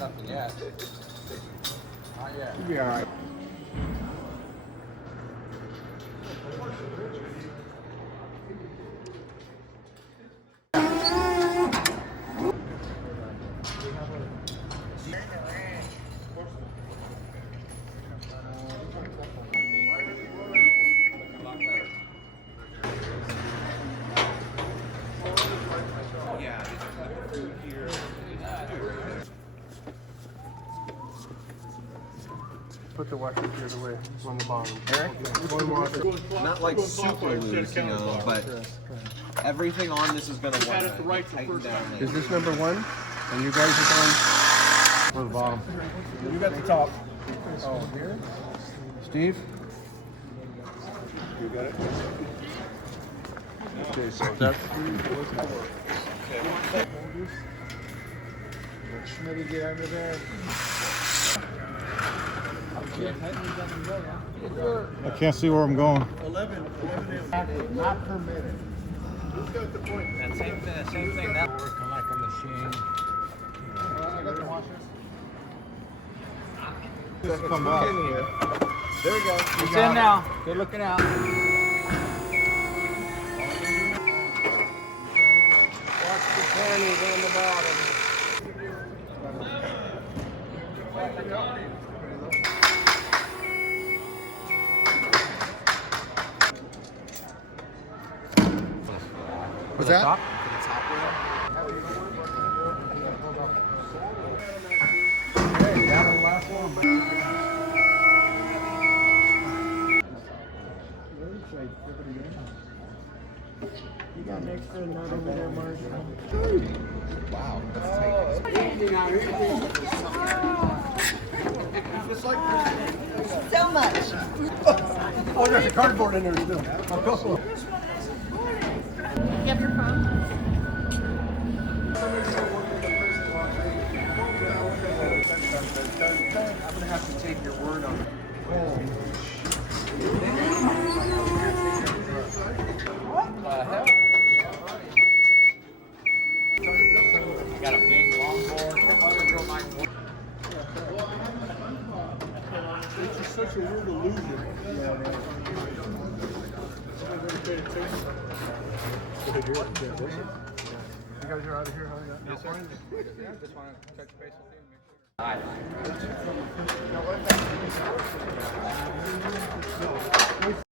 Nothing yet. Not yet. You'll be all right. Put the washer the other way on the bottom. Eric? One washer. Not like super loose, you know, but everything on this is going to want to tighten down. Is this number one? And you guys are going for the bottom. You got the top. Oh, here? Steve? You got it? Okay, so that's 3, 4, 4. Okay. Let Schmitty get under there. I can't see where I'm going. 11 not permitted. Who's got the point? That same thing, that working like a machine. I got the washers. Just come back. There we go. It's in now. Good looking out. Watch the panties on the bottom. What's that? Hey, that was the last one. You got an extra nut over there, Mark? Wow. So much. Oh, there's a cardboard in there still. You have your phone? I'm gonna have to take your word on it. What the hell? You got a big long board. Real nice board. It's just such a weird illusion. You guys are out of here, huh? Yes, sir. Just want to touch base with you. Make sure.